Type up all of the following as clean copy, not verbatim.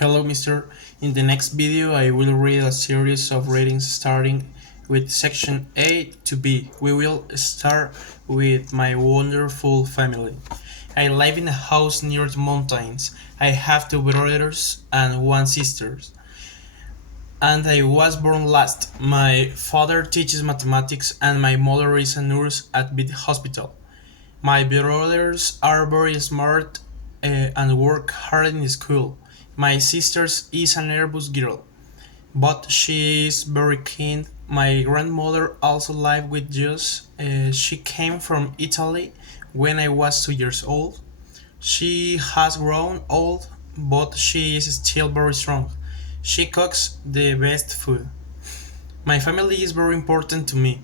Hello, Mister. In the next video, I will read a series of readings starting with section A to B. We will start with my wonderful family. I live in a house near the mountains. I have two brothers and one sister. And I was born last. My father teaches mathematics and my mother is a nurse at the hospital. My brothers are very smart and work hard in school. My sister is a nervous girl, but she is very kind. My grandmother also lived with us. She came from Italy when I was 2 years old. She has grown old, but she is still very strong. She cooks the best food. My family is very important to me.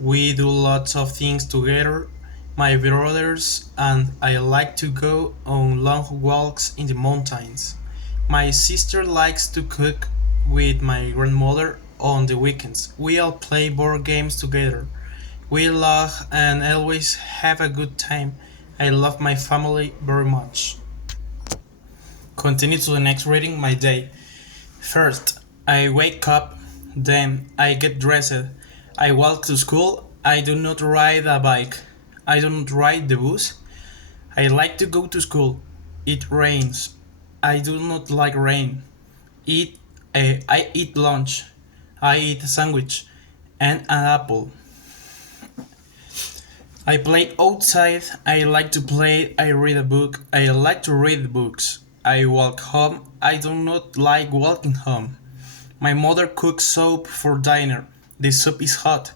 We do lots of things together. My brothers and I like to go on long walks in the mountains. My sister likes to cook with my grandmother on the weekends. We all play board games together. We laugh and always have a good time. I love my family very much. Continue to the next reading, my day. First, I wake up, then I get dressed. I walk to school. I do not ride a bike. I do not ride the bus. I like to go to school. It rains. I do not like rain. Eat. I eat lunch. I eat a sandwich and an apple. I play outside. I like to play. I read a book. I like to read books. I walk home. I do not like walking home. My mother cooks soup for dinner. The soup is hot.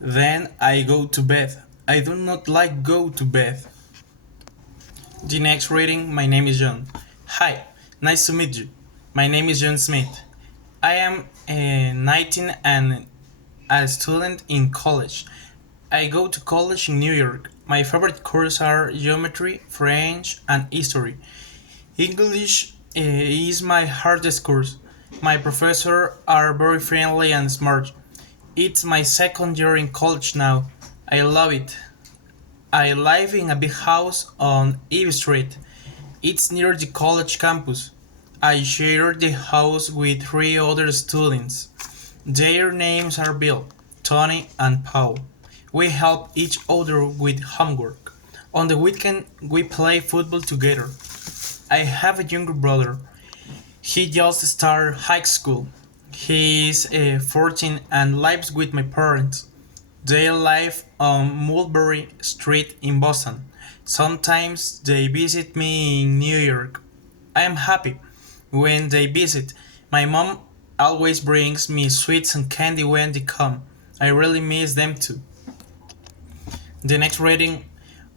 Then I go to bed. I do not like go to bed. The next reading, my name is John. Hi, nice to meet you. My name is John Smith. I am 19 and a student in college. I go to college in New York. My favorite courses are geometry, French, and history. English is my hardest course. My professors are very friendly and smart. It's my second year in college now. I love it. I live in a big house on Eve Street. It's near the college campus. I share the house with three other students. Their names are Bill, Tony, and Paul. We help each other with homework. On the weekend, we play football together. I have a younger brother. He just started high school. He is 14 and lives with my parents. They live on Mulberry Street in Boston. Sometimes they visit me in New York. I am happy when they visit. My mom always brings me sweets and candy when they come. I really miss them too. The next reading,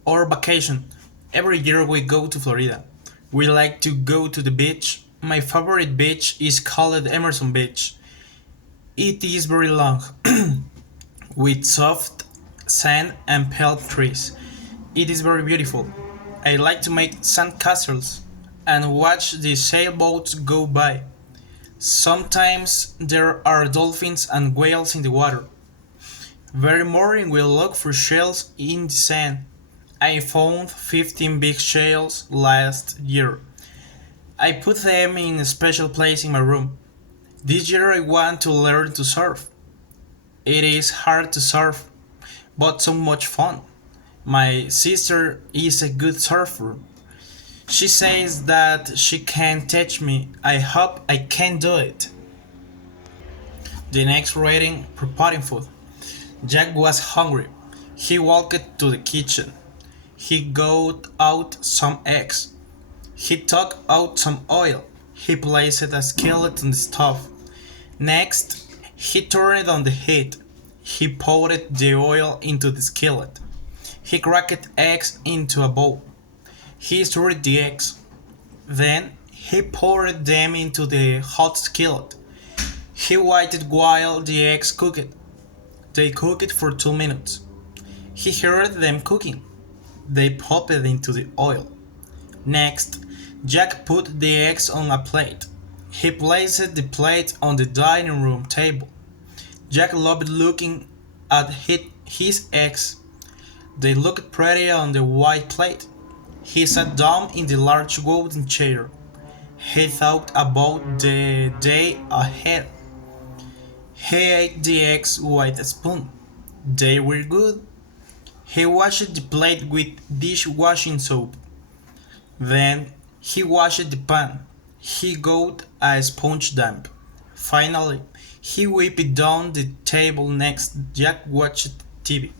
our vacation. Every year we go to Florida. We like to go to the beach. My favorite beach is called Emerson Beach. It is very long, with soft sand and palm trees. It is very beautiful. I like to make sandcastles and watch the sailboats go by. Sometimes there are dolphins and whales in the water. Every morning we look for shells in the sand. I found 15 big shells last year. I put them in a special place in my room. This year I want to learn to surf. It is hard to surf, but so much fun. My sister is a good surfer. She says that she can teach me. I hope I can do it. The next reading, preparing food. Jack was hungry. He walked to the kitchen. He got out some eggs. He took out some oil. He placed a skillet on the stove. Next, he turned on the heat. He poured the oil into the skillet. He cracked eggs into a bowl. He stirred the eggs. Then he poured them into the hot skillet. He waited while the eggs cooked. They cooked for 2 minutes. He heard them cooking. They popped into the oil. Next, Jack put the eggs on a plate. He placed the plate on the dining room table. Jack loved looking at his eggs. They looked pretty on the white plate. He sat down in the large wooden chair. He thought about the day ahead. He ate the eggs with a spoon. They were good. He washed the plate with dishwashing soap. Then he washed the pan. He got a sponge damp. Finally, he wiped down the table next Jack watched TV.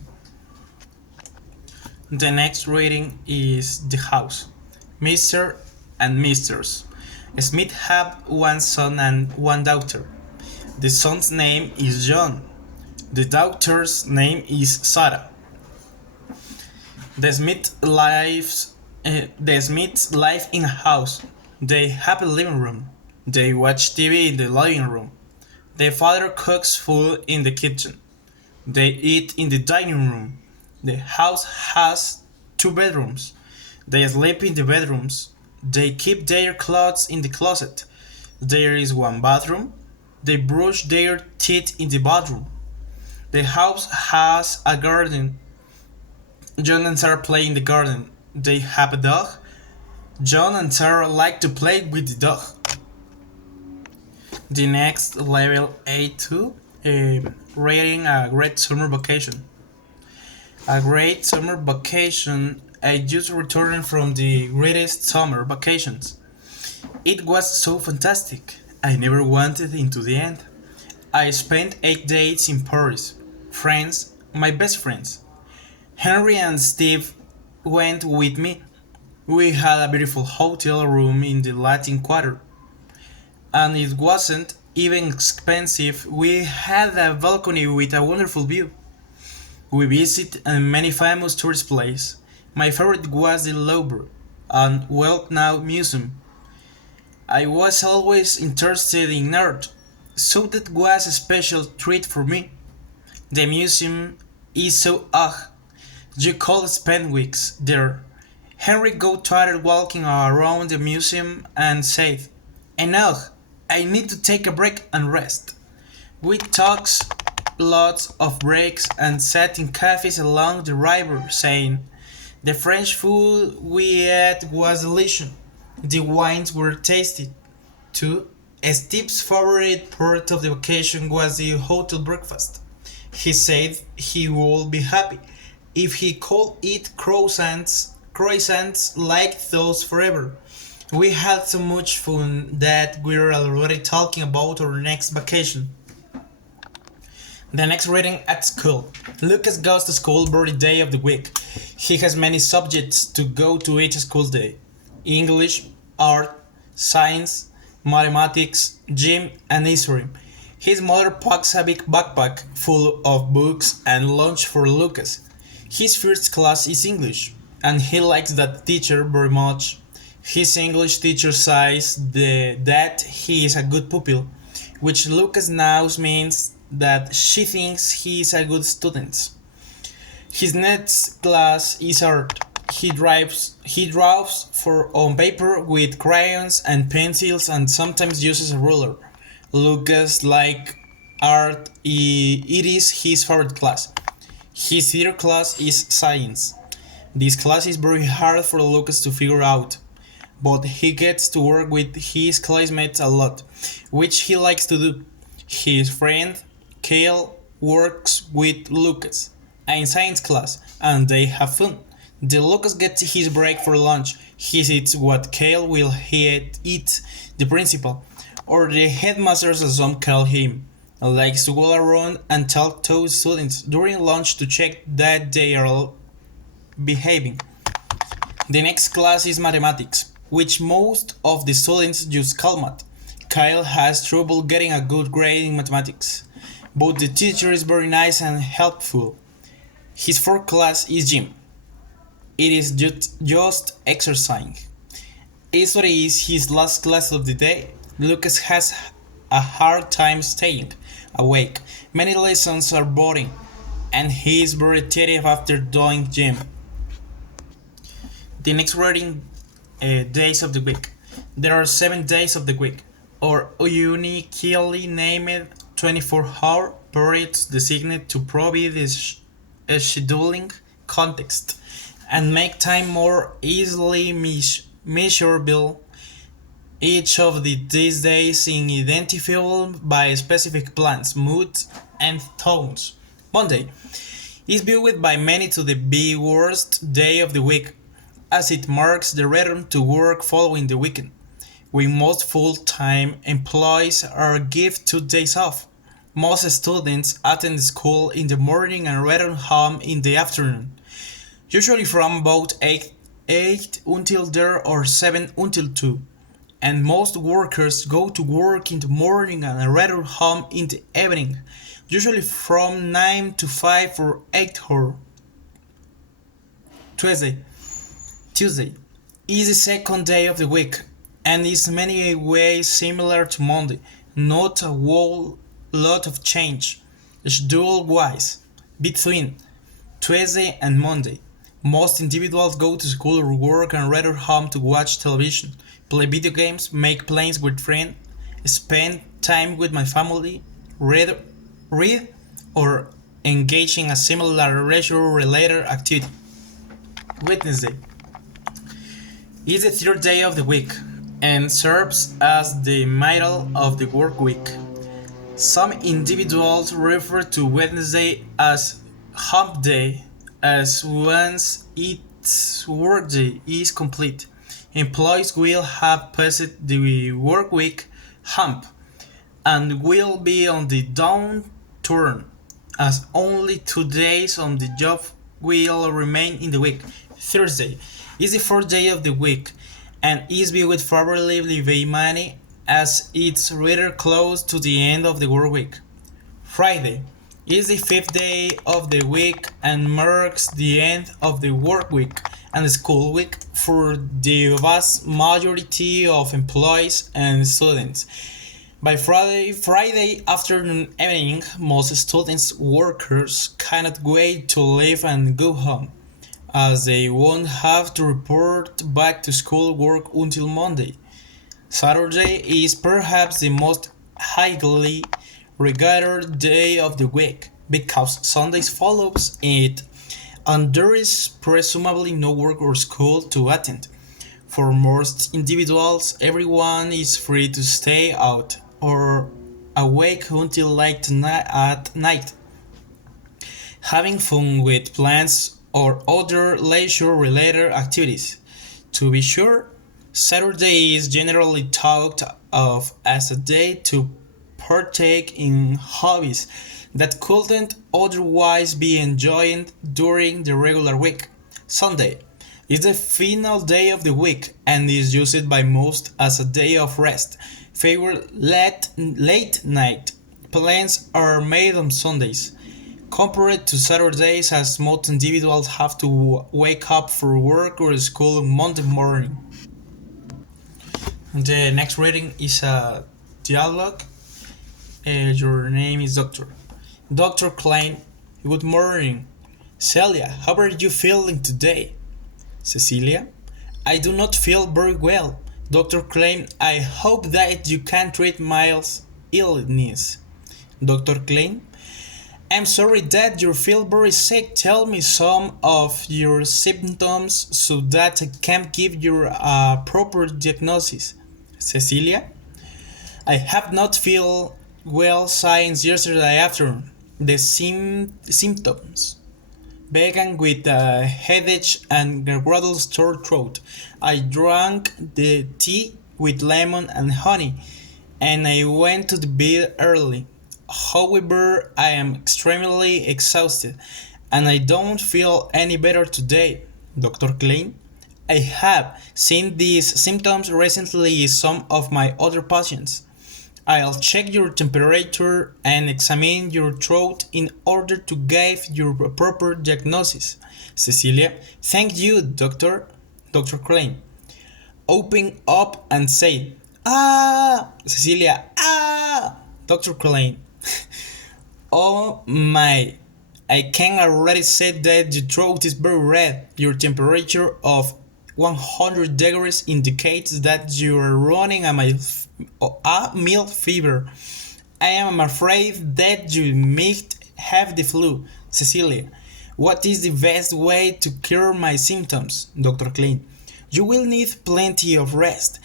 The next reading is The House. Mr. and Mrs. Smith have one son and one daughter. The son's name is John. The daughter's name is Sarah. The Smiths live in a house. They have a living room. They watch TV in the living room. Their father cooks food in the kitchen. They eat in the dining room. The house has two bedrooms. They sleep in the bedrooms. They keep their clothes in the closet. There is one bathroom. They brush their teeth in the bathroom. The house has a garden. John and Sarah play in the garden. They have a dog. John and Sarah like to play with the dog. The next level A2, rating a great summer vacation. A great summer vacation. I just returned from the greatest summer vacations. It was so fantastic. I never wanted into the end. I spent 8 days in Paris. Friends, my best friends. Henry and Steve went with me. We had a beautiful hotel room in the Latin Quarter. And it wasn't even expensive. We had a balcony with a wonderful view. We visited many famous tourist places. My favorite was the Louvre and well-known museum. I was always interested in art, so that was a special treat for me. The museum is so you could spend weeks there. Henry got tired walking around the museum and said, Enough, I need to take a break and rest. We took lots of breaks and sat in cafes along the river saying, the French food we ate was delicious. The wines were tasty, too. Steve's favorite part of the vacation was the hotel breakfast. He said he would be happy if he could eat croissants like those forever. We had so much fun that we're already talking about our next vacation. The next reading at school. Lucas goes to school every day of the week. He has many subjects to go to each school day. English, art, science, mathematics, gym, and history. His mother packs a big backpack full of books and lunch for Lucas. His first class is English, and he likes that teacher very much. His English teacher says that he is a good pupil, which Lucas knows means that she thinks he is a good student. His next class is art. He draws for on paper with crayons and pencils and sometimes uses a ruler. Lucas like art. It is his favorite class. His third class is science. This class is very hard for Lucas to figure out, but he gets to work with his classmates a lot, which he likes to do. His friend Kale works with Lucas in science class, and they have fun. The Lucas gets his break for lunch. He eats what Kale will eat. The principal, or the headmaster as some call him, likes to go around and talk to students during lunch to check that they are behaving. The next class is mathematics, which most of the students use CalMath. Kyle has trouble getting a good grade in mathematics, but the teacher is very nice and helpful. His fourth class is gym. It is just exercising. History is his last class of the day. Lucas has a hard time staying awake. Many lessons are boring, and he is very tired after doing gym. The next reading days of the week. There are 7 days of the week, or uniquely named 24-hour periods designed to provide this scheduling context and make time more easily measurable. Each of these days is identifiable by specific plans, moods, and tones. Monday is viewed by many to be the worst day of the week, as it marks the return to work following the weekend. When most full-time employees are given 2 days off. Most students attend school in the morning and return home in the afternoon, usually from about 8 until there or 7 until 2. And most workers go to work in the morning and return home in the evening, usually from 9 to 5 or 8 hours. Tuesday. Tuesday is the second day of the week and is in many ways similar to Monday. Not a whole lot of change, schedule-wise, between Tuesday and Monday. Most individuals go to school or work and return home to watch television, play video games, make plans with friends, spend time with my family, read or engage in a similar leisure-related activity. Wednesday is the third day of the week and serves as the middle of the work week. Some individuals refer to Wednesday as hump day, as once its workday is complete, employees will have passed the work week hump and will be on the downturn, as only 2 days on the job will remain in the week. Thursday is the fourth day of the week and is viewed favorably by many as it's rather close to the end of the work week. Friday is the fifth day of the week and marks the end of the work week and school week for the vast majority of employees and students. By Friday afternoon evening, most students workers cannot wait to leave and go home, as they won't have to report back to school work until Monday. Saturday is perhaps the most highly regarded day of the week because Sunday follows it and there is presumably no work or school to attend. For most individuals, everyone is free to stay out or awake until late at night, having fun with plans or other leisure-related activities. To be sure, Saturday is generally thought of as a day to partake in hobbies that couldn't otherwise be enjoyed during the regular week. Sunday is the final day of the week and is used by most as a day of rest. Favorite late night plans are made on Sundays, compared to Saturdays as most individuals have to wake up for work or school on Monday morning. The next reading is a dialogue. Your name is Doctor. Dr. Klein, good morning. Celia, how are you feeling today? Cecilia, I do not feel very well. Dr. Klein, I hope that you can treat my illness. Dr. Klein, I'm sorry that you feel very sick. Tell me some of your symptoms so that I can give you a proper diagnosis. Cecilia, I have not feel well since yesterday afternoon. The symptoms began with a headache and a gradual sore throat. I drank the tea with lemon and honey, and I went to the bed early. However, I am extremely exhausted, and I don't feel any better today. Dr. Klein, I have seen these symptoms recently in some of my other patients. I'll check your temperature and examine your throat in order to give you a proper diagnosis. Cecilia, thank you, Doctor. Dr. Klein, open up and say, ah! Cecilia, ah! Dr. Klein, oh my, I can already say that your throat is very red. Your temperature of 100 degrees indicates that you are running a mild fever. I am afraid that you might have the flu. Cecilia, what is the best way to cure my symptoms? Dr. Klein, you will need plenty of rest.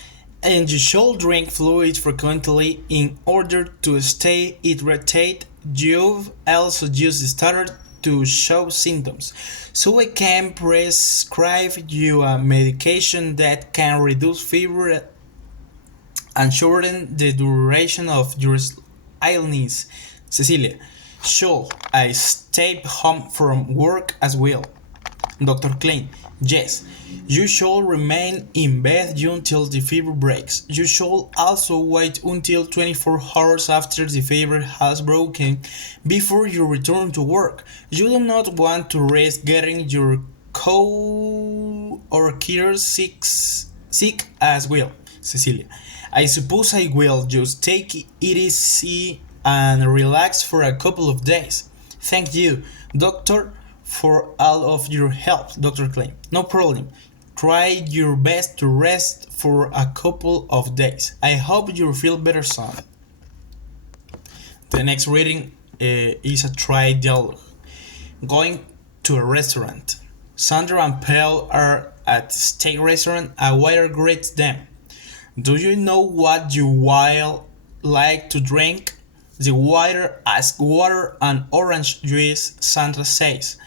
And you should drink fluids frequently in order to stay hydrated. You've also just started to show symptoms, so I can prescribe you a medication that can reduce fever and shorten the duration of your illness. Cecilia, should I stay home from work as well? Dr. Klein, yes, you should remain in bed until the fever breaks. You should also wait until 24 hours after the fever has broken before you return to work. You do not want to risk getting your co-workers sick as well. Cecilia, I suppose I will just take it easy and relax for a couple of days. Thank you, doctor, for all of your help, Dr. Klein. No problem. Try your best to rest for a couple of days. I hope you feel better soon. The next reading is a try dialogue. Going to a restaurant. Sandra and Pearl are at steak restaurant. A waiter greets them. Do you know what you will like to drink? The waiter asks water and orange juice. Sandra says,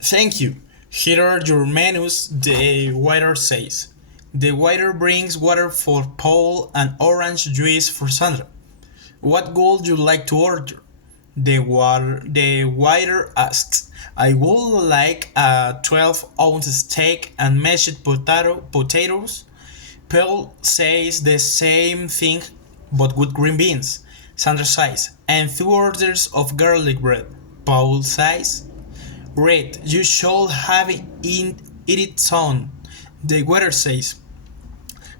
thank you. Here are your menus, the waiter says. The waiter brings water for Paul and orange juice for Sandra. What would you like to order? The waiter asks. I would like a 12-ounce steak and mashed potatoes. Paul says the same thing but with green beans. Sandra says, and 2 orders of garlic bread. Paul says, great, you should have it soon. The waiter says.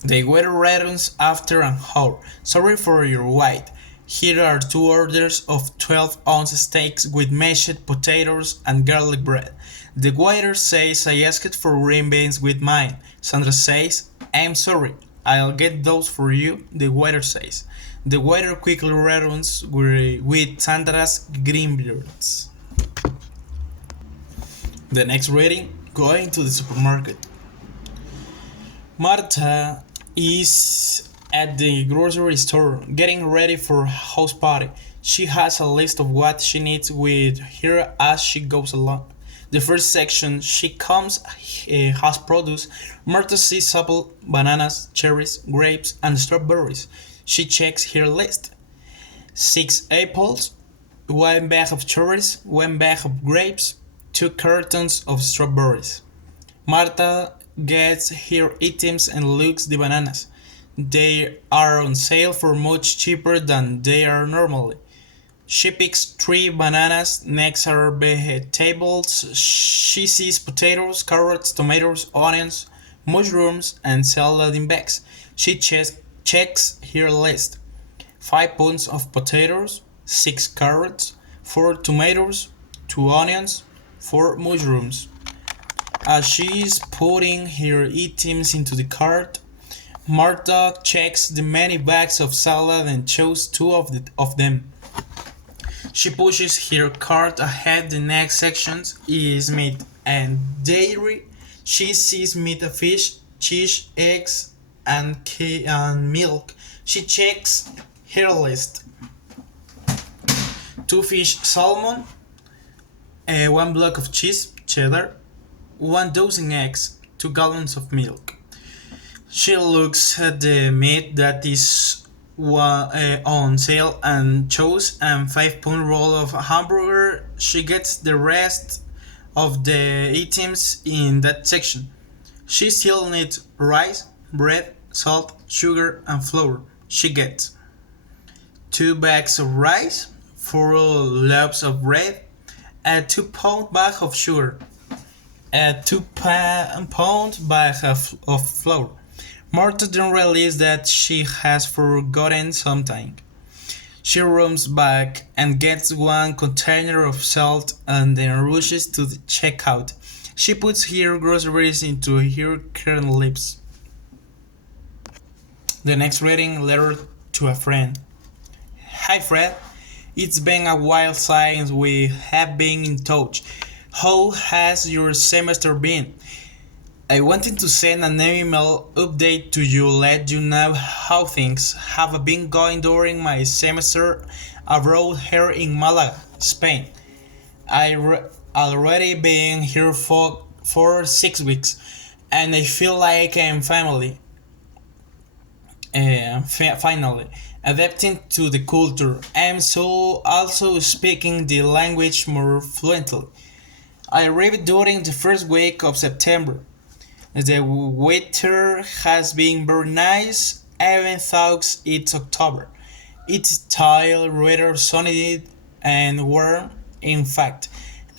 The waiter returns after an hour. Sorry for your wait. Here are 2 orders of 12-ounce steaks with mashed potatoes and garlic bread. The waiter says I asked for green beans with mine. Sandra says, I'm sorry, I'll get those for you, the waiter says. The waiter quickly returns with Sandra's green beans. The next reading, going to the supermarket. Marta is at the grocery store getting ready for a house party. She has a list of what she needs with her as she goes along. The first section she comes has produce. Marta sees apple, bananas, cherries, grapes, and strawberries. She checks her list. 6 apples, 1 bag of cherries, 1 bag of grapes, 2 cartons of strawberries. Marta gets her items and looks the bananas. They are on sale for much cheaper than they are normally. She picks 3 bananas. Next are vegetables. She sees potatoes, carrots, tomatoes, onions, mushrooms, and salad in bags. She checks her list. 5 pounds of potatoes, 6 carrots, 4 tomatoes, 2 onions, 4 mushrooms. As she is putting her items into the cart, Marta checks the many bags of salad and chooses 2 of them. She pushes her cart ahead. The next section is meat and dairy. She sees meat, fish, cheese, eggs, and milk. She checks her list. 2 fish salmon, 1 block of cheese, cheddar, 1 dozen eggs, 2 gallons of milk. She looks at the meat that is on sale and chose a 5-pound roll of hamburger. She gets the rest of the items in that section. She still needs rice, bread, salt, sugar, and flour. She gets 2 bags of rice, 4 loaves of bread, a 2-pound bag of sugar, a 2-pound bag of flour. Marta then realizes that she has forgotten something. She runs back and gets 1 container of salt and then rushes to the checkout. She puts her groceries into her current lips. The next reading, letter to a friend. Hi Fred, it's been a while since we have been in touch. How has your semester been? I wanted to send an email update to you, let you know how things have been going during my semester abroad here in Malaga, Spain. I already been here for 6 weeks, and I feel like I'm family. Finally, adapting to the culture. I'm so also speaking the language more fluently. I arrived during the first week of September. The weather has been very nice, even though it's October. It's still rather sunny and warm. In fact,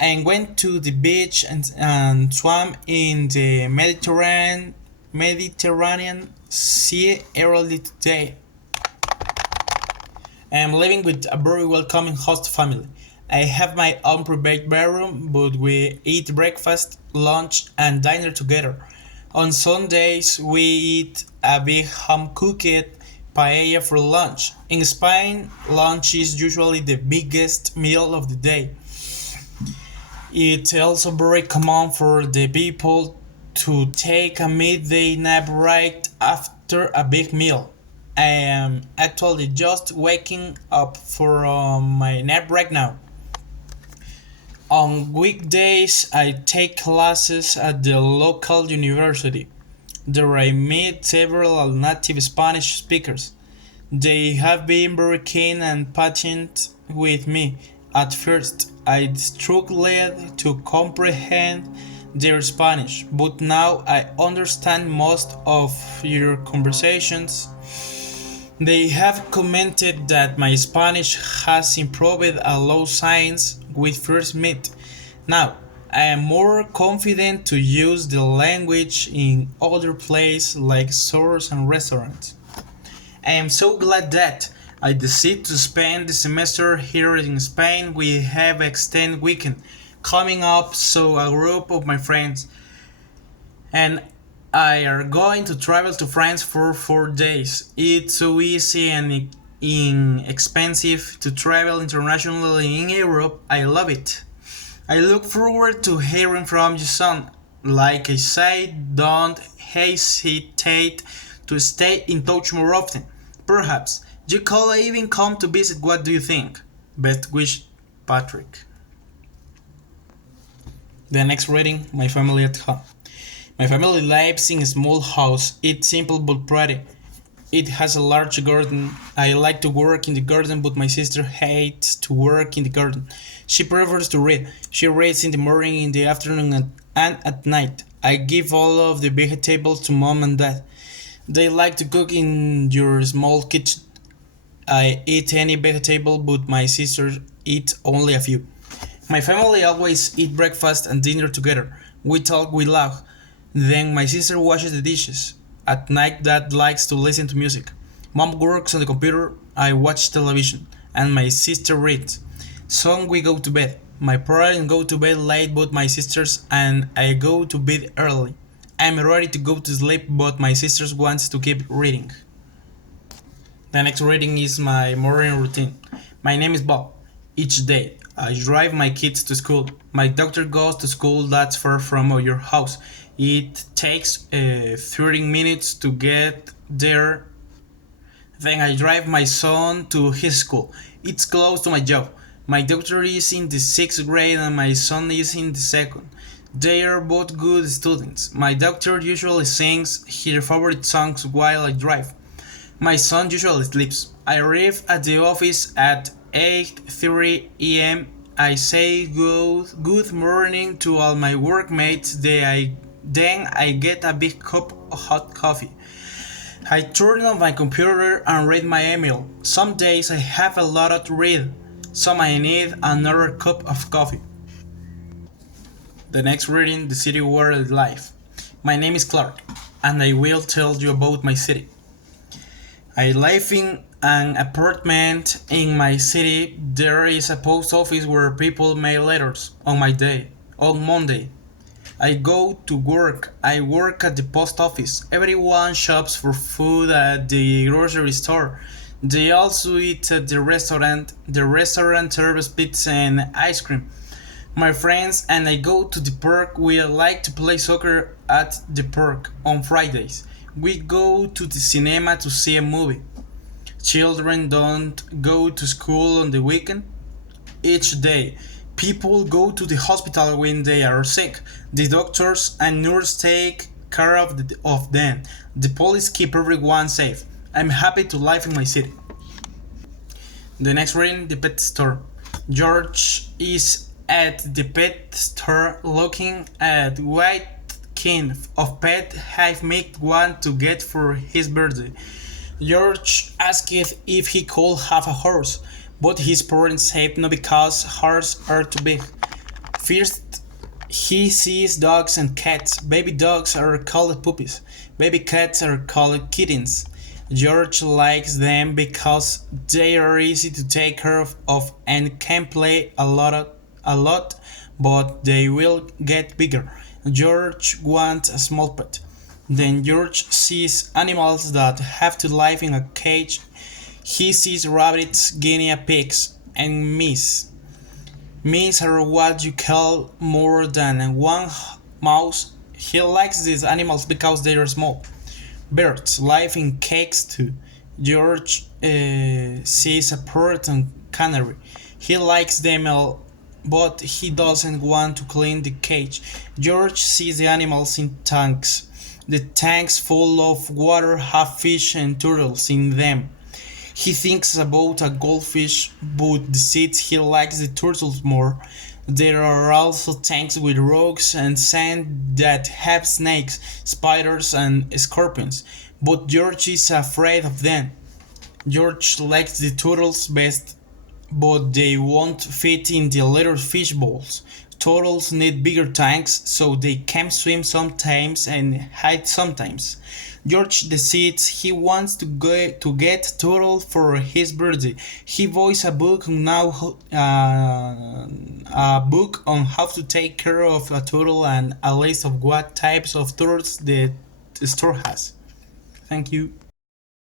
I went to the beach and swam in the Mediterranean Sea early today. I am living with a very welcoming host family. I have my own private bedroom, but we eat breakfast, lunch, and dinner together. On Sundays, we eat a big home cooked paella for lunch. In Spain, lunch is usually the biggest meal of the day. It's also very common for the people to take a midday nap right after a big meal. I am actually just waking up from my nap right now. On weekdays, I take classes at the local university. There I meet several native Spanish speakers. They have been very keen and patient with me. At first, I struggled to comprehend their Spanish, but now I understand most of your conversations. They have commented that my Spanish has improved a lot since we first met. Now, I am more confident to use the language in other places like stores and restaurants. I am so glad that I decided to spend the semester here in Spain. We have extended weekend coming up, so a group of my friends and I are going to travel to France for 4 days. It's so easy and inexpensive to travel internationally in Europe. I love it. I look forward to hearing from you soon. Like I said, don't hesitate to stay in touch more often. Perhaps you could even come to visit. What do you think? Best wish, Patrick. The next reading, My Family at Home. My family lives in a small house. It's simple but pretty. It has a large garden. I like to work in the garden, but my sister hates to work in the garden. She prefers to read. She reads in the morning, in the afternoon, and at night. I give all of the vegetables to mom and dad. They like to cook in your small kitchen. I eat any vegetable, but my sister eats only a few. My family always eat breakfast and dinner together. We talk, we laugh. Then my sister washes the dishes. At night, Dad likes to listen to music. Mom works on the computer, I watch television, and my sister reads. Soon we go to bed. My parents go to bed late, but my sisters and I go to bed early. I'm ready to go to sleep, but my sisters wants to keep reading. The next reading is my morning routine. My name is Bob. Each day, I drive my kids to school. My daughter goes to school that's far from your house. It takes 30 minutes to get there. Then I drive my son to his school. It's close to my job. My daughter is in the 6th grade and my son is in the 2nd. They are both good students. My daughter usually sings her favorite songs while I drive. My son usually sleeps. I arrive at the office at 8:30 a.m. I say good morning to all my workmates. Then I get a big cup of hot coffee. I turn on my computer and read my email. Some days I have a lot to read. Some I need another cup of coffee. The next reading, The City Where I Live. My name is Clark, and I will tell you about my city. I live in an apartment in my city. There is a post office where people mail letters on Monday. I go to work. I work at the post office. Everyone shops for food at the grocery store. They also eat at the restaurant. The restaurant serves pizza and ice cream. My friends and I go to the park. We like to play soccer at the park on Fridays. We go to the cinema to see a movie. Children don't go to school on the weekend. Each day, people go to the hospital when they are sick. The doctors and nurses take care of them. The police keep everyone safe. I'm happy to live in my city. The next reading, the pet store. George is at the pet store looking at what kind of pet have Mick want to get for his birthday. George asked if he could have a horse, but his parents said no because horses are too big. First, he sees dogs and cats. Baby dogs are called puppies. Baby cats are called kittens. George likes them because they are easy to take care of and can play a lot, but they will get bigger. George wants a small pet. Then George sees animals that have to live in a cage. He sees rabbits, guinea pigs, and mice. Mice are what you call more than one mouse. He likes these animals because they are small. Birds live in cakes too. George sees a parrot and canary. He likes them all, but he doesn't want to clean the cage. George sees the animals in tanks. The tanks full of water have fish and turtles in them. He thinks about a goldfish, but decides he likes the turtles more. There are also tanks with rocks and sand that have snakes, spiders, and scorpions, but George is afraid of them. George likes the turtles best, but they won't fit in the little fish bowls. Turtles need bigger tanks so they can swim sometimes and hide sometimes. George decides he wants to get turtle for his birthday. He buys a book on how to take care of a turtle and a list of what types of turtles the store has. Thank you.